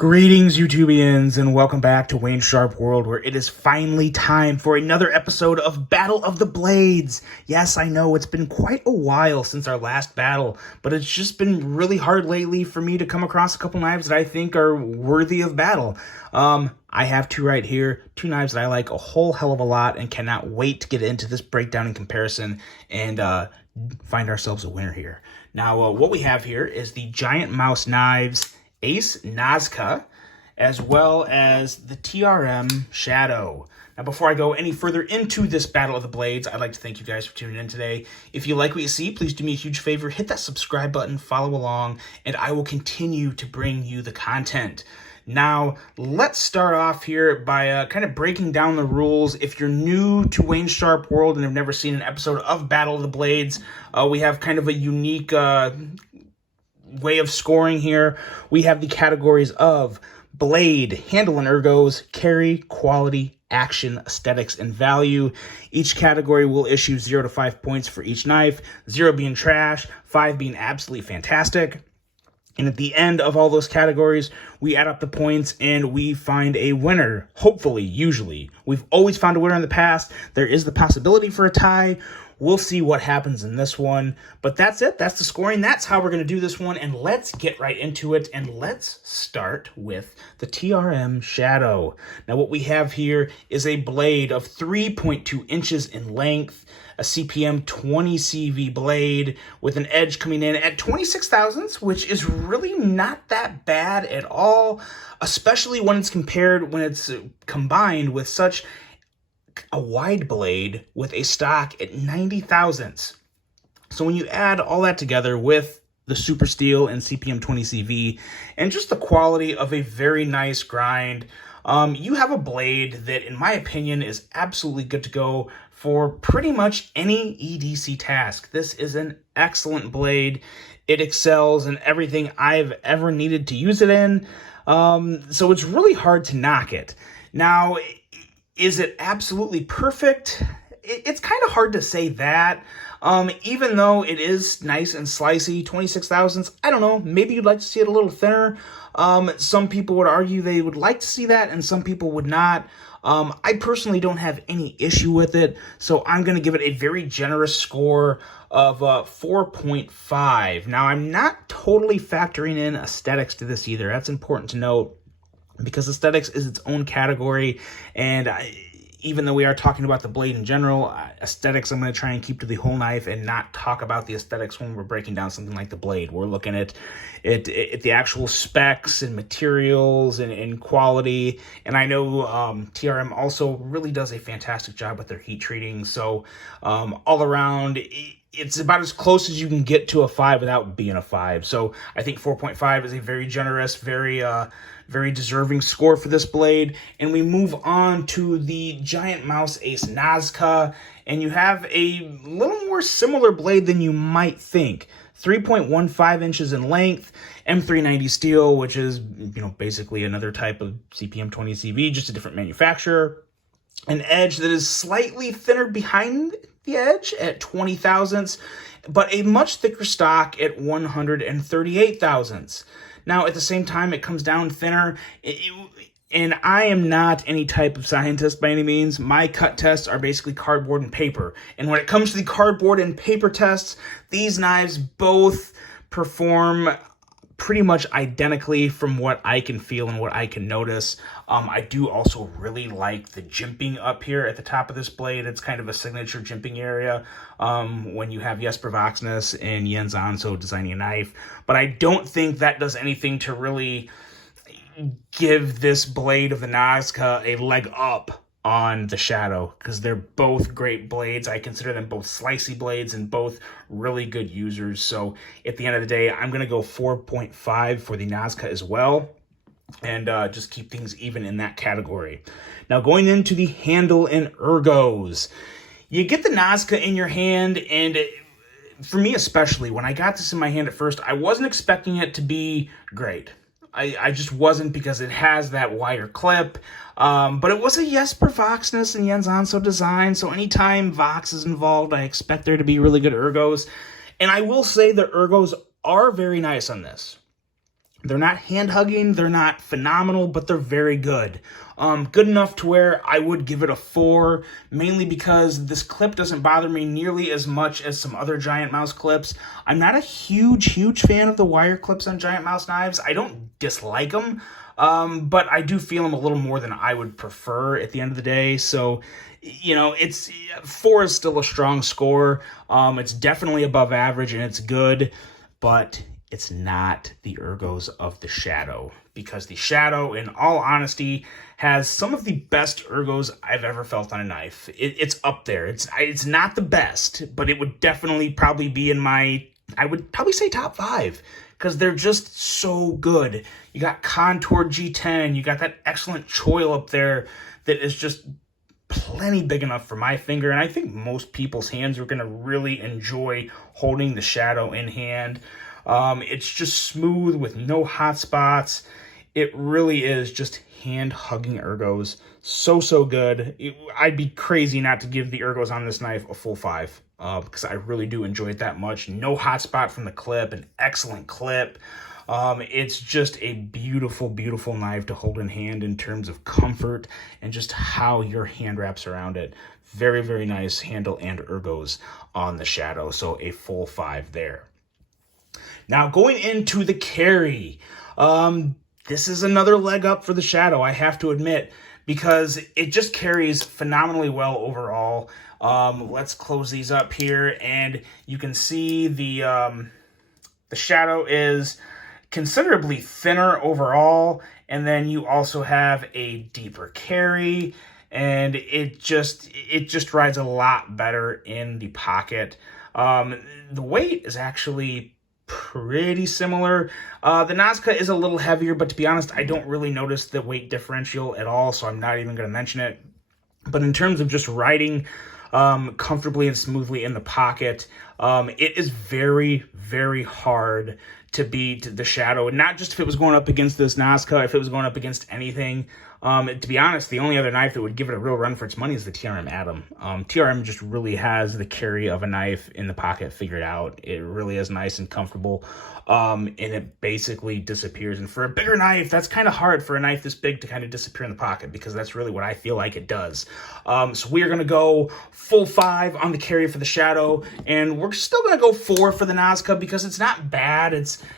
Greetings, YouTubians, and welcome back to Wayne Sharp World, where it is finally time for another episode of Battle of the Blades. Yes, I know, it's been quite a while since our last battle, but it's just been really hard lately for me to come across a couple knives that I think are worthy of battle. I have two right here, two knives that I like a whole hell of a lot and cannot wait to get into this breakdown and comparison and find ourselves a winner here. Now, what we have here is the GiantMouse Ace Nazca, as well as the TRM Shadow. Now, before I go any further into this Battle of the Blades, I'd like to thank you guys for tuning in today. If you like what you see, please do me a huge favor, hit that subscribe button, follow along, and I will continue to bring you the content. Now, let's start off here by kind of breaking down the rules. If you're new to Wayne Sharp World and have never seen an episode of Battle of the Blades, we have kind of a unique way of scoring here. We have the categories of blade, handle and ergos, carry, quality, action, aesthetics, and value. Each category will issue 0 to 5 points for each knife, 0 being trash, 5 being absolutely fantastic. And at the end of all those categories, we add up the points and we find a winner. Hopefully, usually. We've always found a winner in the past. There is the possibility for a tie. We'll see what happens in this one. But that's it. That's the scoring. That's how we're going to do this one. And let's get right into it. And let's start with the TRM Shadow. Now, what we have here is a blade of 3.2 inches in length, a CPM 20 CV blade with an edge coming in at 26 thousandths, which is really not that bad at all, especially when it's combined with such a wide blade with a stock at 90 thousandths. So when you add all that together with the super steel and CPM 20 CV and just the quality of a very nice grind, you have a blade that, in my opinion, is absolutely good to go for pretty much any EDC task. This is an excellent blade. It excels in everything I've ever needed to use it in. So it's really hard to knock it. Now, is it absolutely perfect? It's kind of hard to say that. Even though it is nice and slicey, 26 thousandths, I don't know, maybe you'd like to see it a little thinner. Some people would argue they would like to see that, and some people would not. I personally don't have any issue with it, so I'm going to give it a very generous score of 4.5. Now, I'm not totally factoring in aesthetics to this either. That's important to note, because aesthetics is its own category, and even though we are talking about the blade in general, aesthetics I'm going to try and keep to the whole knife and not talk about the aesthetics when we're breaking down something like the blade. We're looking at the actual specs and materials and quality, and I know TRM also really does a fantastic job with their heat treating, so all around, it's about as close as you can get to a 5 without being a 5. So I think 4.5 is a very generous, very deserving score for this blade. And we move on to the GiantMouse Ace Nazca, and you have a little more similar blade than you might think. 3.15 inches in length, M390 steel, which is, basically another type of CPM 20 CV, just a different manufacturer. An edge that is slightly thinner behind the edge at 20 thousandths, but a much thicker stock at 138 thousandths. Now, at the same time, it comes down thinner, and I am not any type of scientist by any means. My cut tests are basically cardboard and paper, and when it comes to the cardboard and paper tests, these knives both perform pretty much identically from what I can feel and what I can notice. I do also really like the jimping up here at the top of this blade. It's kind of a signature jimping area when you have Jesper Voxnäs and Jens Anso designing a knife. But I don't think that does anything to really give this blade of the Nazca a leg up on the Shadow, because they're both great blades. I consider them both slicey blades and both really good users. So at the end of the day, I'm going to go 4.5 for the Nazca as well, and just keep things even in that category. Now, going into the handle and ergos, you get the Nazca in your hand, and for me especially, when I got this in my hand at first, I wasn't expecting it to be great. I just wasn't, because it has that wire clip, but it was a Jesper Voxnäs and Jens Anso design, so anytime Vox is involved, I expect there to be really good ergos, and I will say the ergos are very nice on this. They're not hand-hugging, they're not phenomenal, but they're very good. Good enough to where I would give it a 4, mainly because this clip doesn't bother me nearly as much as some other GiantMouse clips. I'm not a huge fan of the wire clips on GiantMouse knives. I don't dislike them, but I do feel them a little more than I would prefer at the end of the day. So, you know, 4 is still a strong score. It's definitely above average and it's good, but it's not the ergos of the Shadow, because the Shadow, in all honesty, has some of the best ergos I've ever felt on a knife. It's up there. It's not the best, but it would definitely probably be in my, I would probably say top 5, because they're just so good. You got contoured G10, you got that excellent choil up there that is just plenty big enough for my finger, and I think most people's hands are going to really enjoy holding the Shadow in hand. It's just smooth with no hot spots. It really is just hand-hugging ergos. So good. I'd be crazy not to give the ergos on this knife a full 5, because I really do enjoy it that much. No hot spot from the clip, an excellent clip. It's just a beautiful knife to hold in hand in terms of comfort and just how your hand wraps around it. Very nice handle and ergos on the Shadow, so a full 5 there. Now, going into the carry, this is another leg up for the Shadow, I have to admit, because it just carries phenomenally well overall. Let's close these up here, and you can see the Shadow is considerably thinner overall, and then you also have a deeper carry, and it just rides a lot better in the pocket. The weight is actually pretty similar. The Nazca is a little heavier, but to be honest, I don't really notice the weight differential at all, so I'm not even going to mention it. But in terms of just riding comfortably and smoothly in the pocket, it is very hard to beat the Shadow. And not just if it was going up against this Nazca, if it was going up against anything. To be honest, the only other knife that would give it a real run for its money is the TRM Atom. TRM just really has the carry of a knife in the pocket figured out. It really is nice and comfortable, and it basically disappears. And for a bigger knife, that's kind of hard for a knife this big to kind of disappear in the pocket, because that's really what I feel like it does. So we are going to go full 5 on the carry for the Shadow, and we're still going to go 4 for the Nazca, because it's not bad.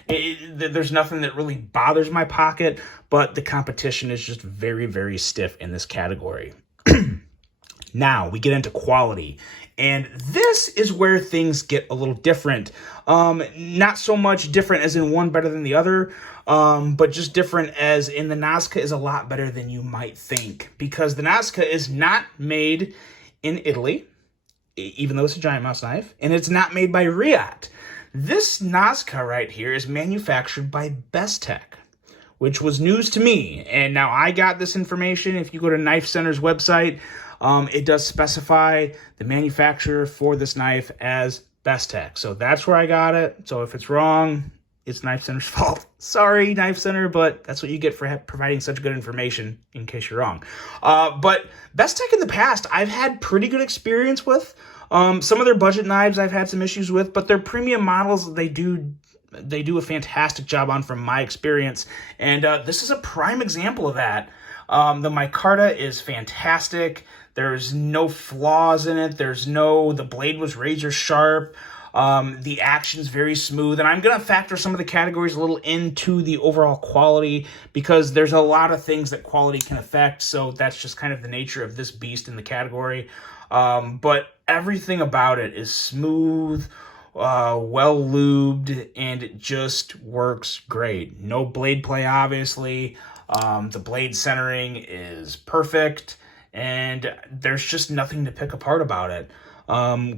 There's nothing that really bothers my pocket, but the competition is just very stiff in this category. Now we get into quality, and this is where things get a little different. Not so much different as in one better than the other, but just different as in the Nazca is a lot better than you might think, because the Nazca is not made in Italy, even though it's a GiantMouse knife, and it's not made by Riot. This Nazca right here is manufactured by Bestech, which was news to me. And now I got this information. If you go to Knife Center's website, it does specify the manufacturer for this knife as Bestech. So that's where I got it. So if it's wrong, it's Knife Center's fault. Sorry, Knife Center, but that's what you get for providing such good information, in case you're wrong. But Bestech in the past, I've had pretty good experience with. Some of their budget knives I've had some issues with, but their premium models, they do a fantastic job on, from my experience. And this is a prime example of that. The micarta is fantastic. There's no flaws in it. The blade was razor sharp. The action's very smooth. And I'm going to factor some of the categories a little into the overall quality, because there's a lot of things that quality can affect. So that's just kind of the nature of this beast in the category. But everything about it is smooth, well lubed, and it just works great. No blade play, obviously. The blade centering is perfect, and there's just nothing to pick apart about it.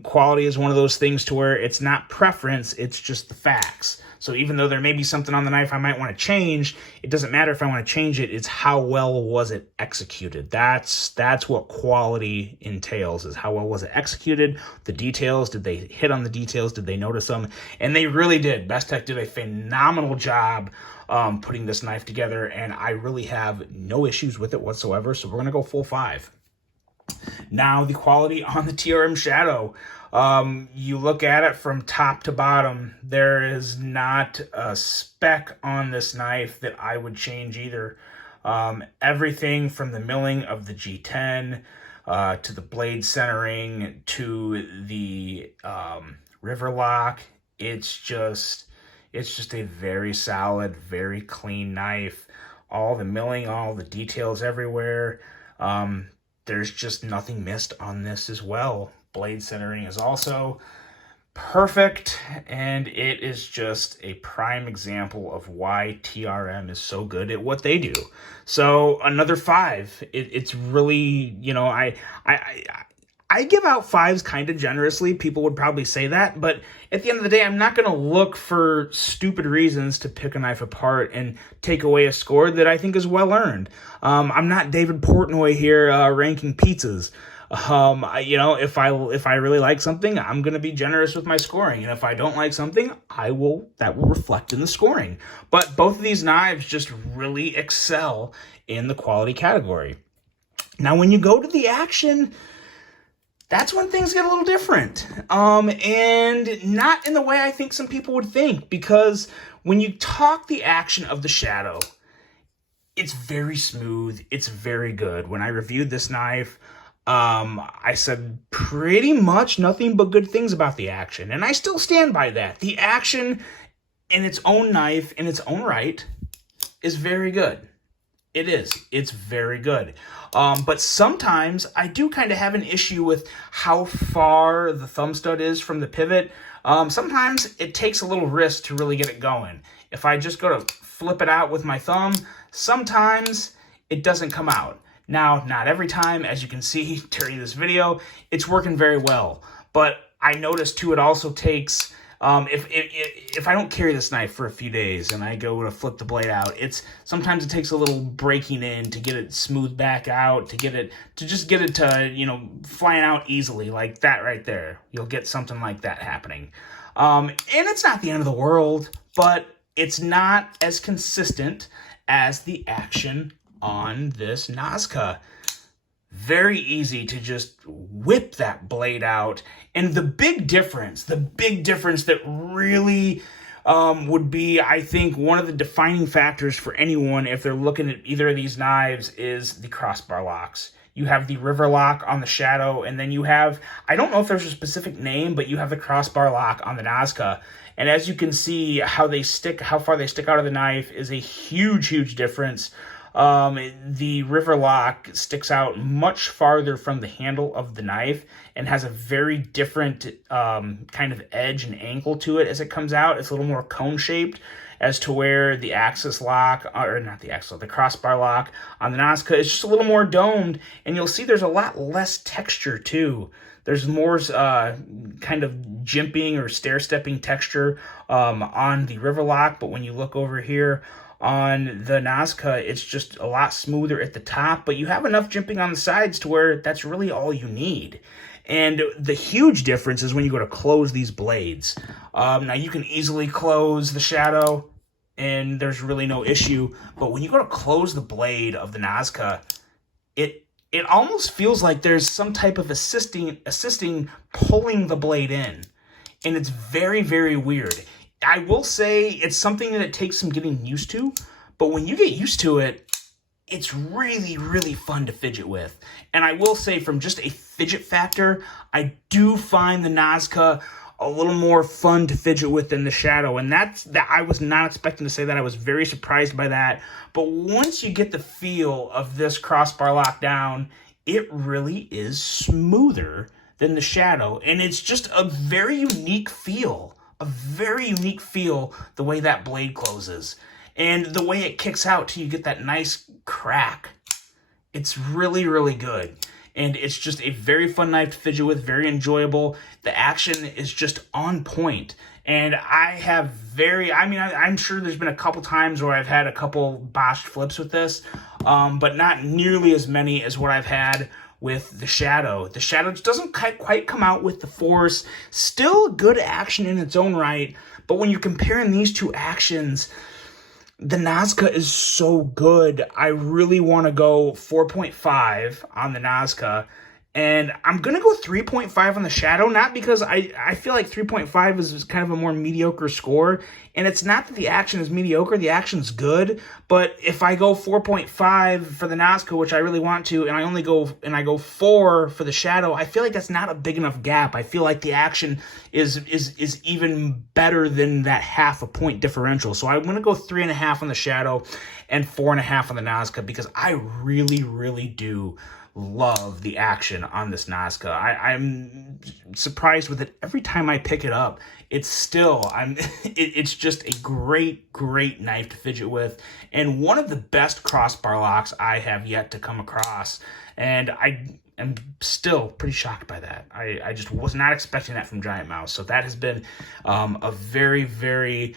Quality is one of those things to where it's not preference, it's just the facts. So even though there may be something on the knife I might want to change, it doesn't matter if I want to change it, it's how well was it executed. That's what quality entails, is how well was it executed, the details, did they hit on the details, did they notice them? And they really did. Bestech did a phenomenal job putting this knife together, and I really have no issues with it whatsoever, so we're going to go full 5. Now, the quality on the TRM Shadow. You look at it from top to bottom, there is not a speck on this knife that I would change either. Everything from the milling of the G10 to the blade centering to the river lock, it's just a very solid, very clean knife. All the milling, all the details everywhere. There's just nothing missed on this as well. Blade centering is also perfect, and it is just a prime example of why TRM is so good at what they do. So another 5. It's really, you know, I give out 5s kind of generously. People would probably say that, but at the end of the day, I'm not going to look for stupid reasons to pick a knife apart and take away a score that I think is well earned. I'm not David Portnoy here ranking pizzas. You know, if I really like something, I'm going to be generous with my scoring. And if I don't like something, that will reflect in the scoring. But both of these knives just really excel in the quality category. Now, when you go to the action, that's when things get a little different. And not in the way I think some people would think, because when you talk the action of the Shadow, it's very smooth. It's very good. When I reviewed this knife, I said pretty much nothing but good things about the action, and I still stand by that. The action in its own knife, in its own right, is very good. It is. It's very good. But sometimes I do kind of have an issue with how far the thumb stud is from the pivot. Sometimes it takes a little risk to really get it going. If I just go to flip it out with my thumb, sometimes it doesn't come out. Now, not every time, as you can see during this video, it's working very well. But I noticed too, it also takes, if I don't carry this knife for a few days and I go to flip the blade out, sometimes it takes a little breaking in to get it smoothed back out, to just get it to, you know, flying out easily like that right there. You'll get something like that happening. And it's not the end of the world, but it's not as consistent as the action on this Nazca. Very easy to just whip that blade out. And the big difference that really would be, I think, one of the defining factors for anyone if they're looking at either of these knives is the crossbar locks. You have the river lock on the Shadow, and then you have, I don't know if there's a specific name, but you have the crossbar lock on the Nazca. And as you can see, how far they stick out of the knife is a huge, huge difference. The river lock sticks out much farther from the handle of the knife and has a very different kind of edge and angle to it as it comes out. It's a little more cone-shaped as to where the axis lock, or not the axis, the crossbar lock on the Nazca is just a little more domed, and you'll see there's a lot less texture too. There's more kind of jimping or stair-stepping texture on the river lock, but when you look over here on the Nazca, it's just a lot smoother at the top, but you have enough jimping on the sides to where that's really all you need. And the huge difference is when you go to close these blades. Now, you can easily close the Shadow, and there's really no issue, but when you go to close the blade of the Nazca, it almost feels like there's some type of assisting pulling the blade in, and it's very, very weird. I will say it's something that it takes some getting used to, but when you get used to it, it's really, really fun to fidget with. And I will say, from just a fidget factor, I do find the Nazca a little more fun to fidget with than the Shadow, and that I was not expecting to say that. I was very surprised by that. But once you get the feel of this crossbar lock down, it really is smoother than the Shadow, and it's just a very unique feel. The way that blade closes and the way it kicks out till you get that nice crack. It's really, really good. And it's just a very fun knife to fidget with, very enjoyable. The action is just on point. And I'm sure there's been a couple times where I've had a couple botched flips with this, but not nearly as many as what I've had with the Shadow. The Shadow doesn't quite come out with the force. Still good action in its own right, but when you're comparing these two actions, the Nazca is so good. I really want to go 4.5 on the Nazca And I'm going to go 3.5 on the Shadow, not because I feel like 3.5 is kind of a more mediocre score. And it's not that the action is mediocre, the action's good. But if I go 4.5 for the Nazca, which I really want to, and I go 4 for the Shadow, I feel like that's not a big enough gap. I feel like the action is even better than that half a point differential. So I'm going to go 3.5 on the Shadow and 4.5 on the Nazca, because I really, really do love the action on this Nazca. I'm surprised with it every time I pick it up. It's still, it's just a great knife to fidget with, and one of the best crossbar locks I have yet to come across. And I am still pretty shocked by that. I just was not expecting that from GiantMouse. So that has been a very, very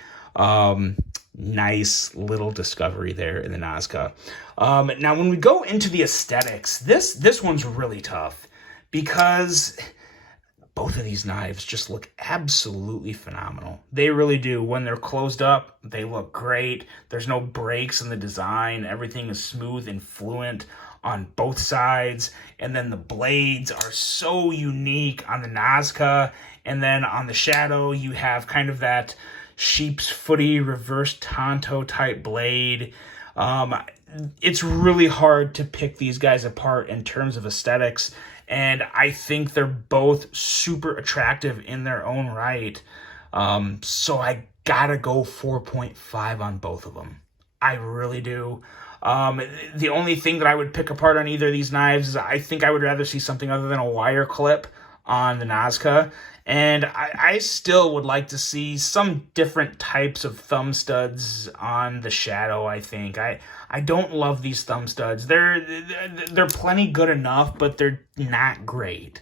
nice little discovery there in the Nazca. Now, when we go into the aesthetics, this one's really tough, because both of these knives just look absolutely phenomenal. They really do. When they're closed up, they look great. There's no breaks in the design. Everything is smooth and fluent on both sides. And then the blades are so unique on the Nazca. And then on the Shadow, you have kind of that sheep's footy reverse Tonto type blade. It's really hard to pick these guys apart in terms of aesthetics, and I think they're both super attractive in their own right. So I gotta go 4.5 on both of them. I really do. The only thing that I would pick apart on either of these knives is I think I would rather see something other than a wire clip on the Nazca. And I still would like to see some different types of thumb studs on the Shadow, I think. I don't love these thumb studs. They're plenty good enough, but they're not great.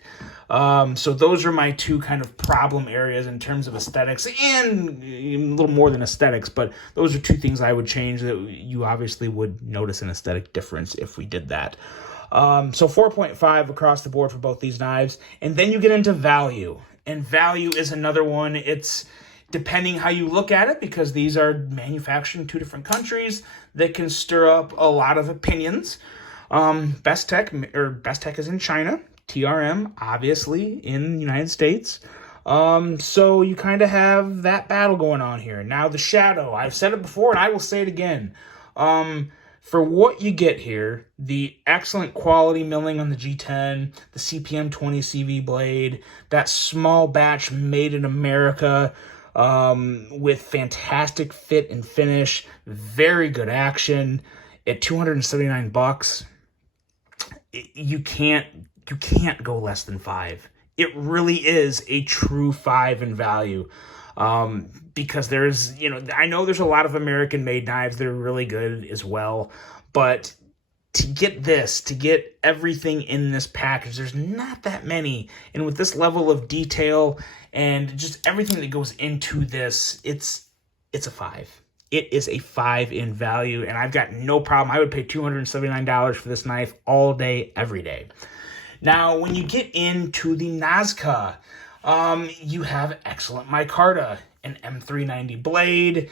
So those are my two kind of problem areas in terms of aesthetics, and a little more than aesthetics, but those are two things I would change that you obviously would notice an aesthetic difference if we did that. So 4.5 across the board for both these knives. And then you get into value. And value is another one. It's depending how you look at it, because these are manufactured in two different countries that can stir up a lot of opinions. Best Tech is in China. TRM, obviously, in the United States. So you kind of have that battle going on here. Now, the Shadow, I've said it before and I will say it again. For what you get here, the excellent quality milling on the G10, the CPM 20 CV blade, that small batch made in America, with fantastic fit and finish, very good action, at $279, you can't go less than 5. It really is a true 5 in value. Because there's, I know there's a lot of American-made knives that are really good as well, but to get everything in this package, there's not that many, and with this level of detail and just everything that goes into this, it's a 5. It is a 5 in value, and I've got no problem. I would pay $279 for this knife all day, every day. Now, when you get into the Nazca, you have excellent micarta, an M390 blade,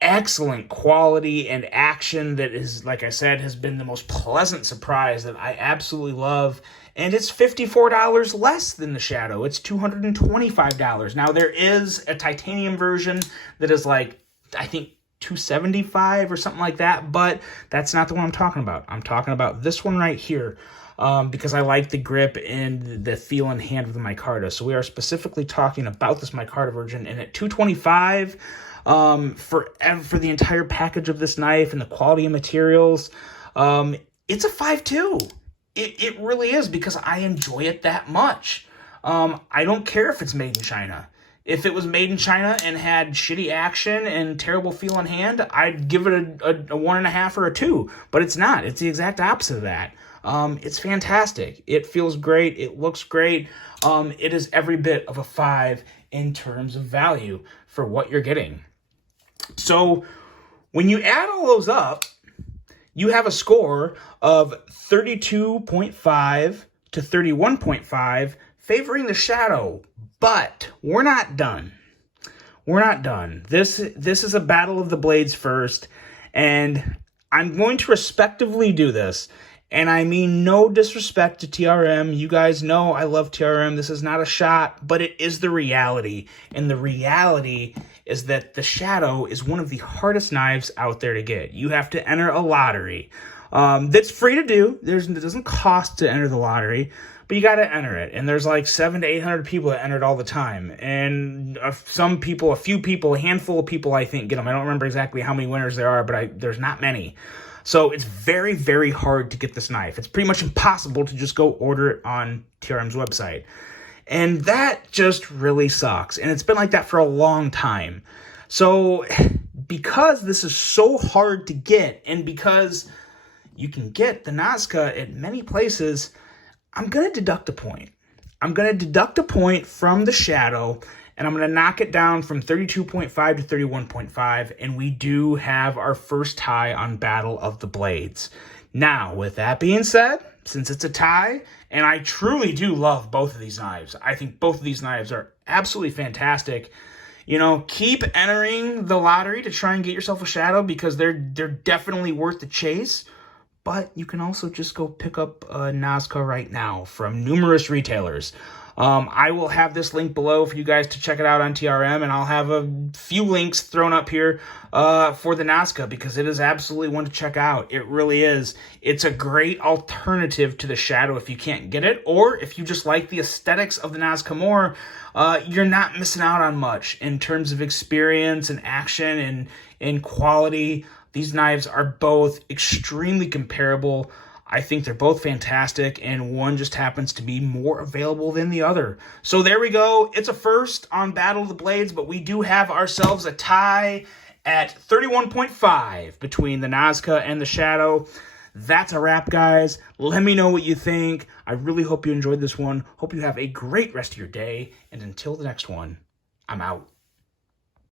excellent quality and action that is, like I said, has been the most pleasant surprise that I absolutely love. And it's $54 less than the Shadow. It's $225. Now, there is a titanium version that is like, I think, $275 or something like that, but that's not the one I'm talking about. I'm talking about this one right here. Because I like the grip and the feel and hand of the micarta. So we are specifically talking about this micarta version, and at $225 for the entire package of this knife and the quality of materials, it's a 5 too. It really is, because I enjoy it that much. I don't care if it's made in China. If it was made in China and had shitty action and terrible feel in hand, I'd give it a 1.5 or a 2, but it's not. It's the exact opposite of that. It's fantastic. It feels great. It looks great. It is every bit of a 5 in terms of value for what you're getting. So when you add all those up, you have a score of 32.5 to 31.5 favoring the Shadow. But we're not done. We're not done. This is a battle of the blades first, and I'm going to respectively do this. And I mean no disrespect to TRM. You guys know I love TRM. This is not a shot, but it is the reality. And the reality is that the Shadow is one of the hardest knives out there to get. You have to enter a lottery. That's free to do. It doesn't cost to enter the lottery, but you got to enter it. And there's like 700 to 800 people that enter it all the time. And some people, a few people, a handful of people, I think, get them. I don't remember exactly how many winners there are, but there's not many. So it's very, very hard to get this knife. It's pretty much impossible to just go order it on TRM's website. And that just really sucks. And it's been like that for a long time. So because this is so hard to get, and because you can get the Nazca at many places, I'm going to deduct a point. I'm going to deduct a point from the Shadow, and I'm going to knock it down from 32.5 to 31.5, and we do have our first tie on Battle of the Blades. Now, with that being said, since it's a tie, and I truly do love both of these knives, I think both of these knives are absolutely fantastic. You know, keep entering the lottery to try and get yourself a Shadow, because they're definitely worth the chase. But you can also just go pick up a Nazca right now from numerous retailers. I will have this link below for you guys to check it out on TRM, and I'll have a few links thrown up here for the Nazca, because it is absolutely one to check out. It really is. It's a great alternative to the Shadow if you can't get it, or if you just like the aesthetics of the Nazca more, you're not missing out on much in terms of experience and action and quality. These knives are both extremely comparable. I think they're both fantastic, and one just happens to be more available than the other. So there we go. It's a first on Battle of the Blades, but we do have ourselves a tie at 31.5 between the Nazca and the Shadow. That's a wrap, guys. Let me know what you think. I really hope you enjoyed this one. Hope you have a great rest of your day, and until the next one, I'm out.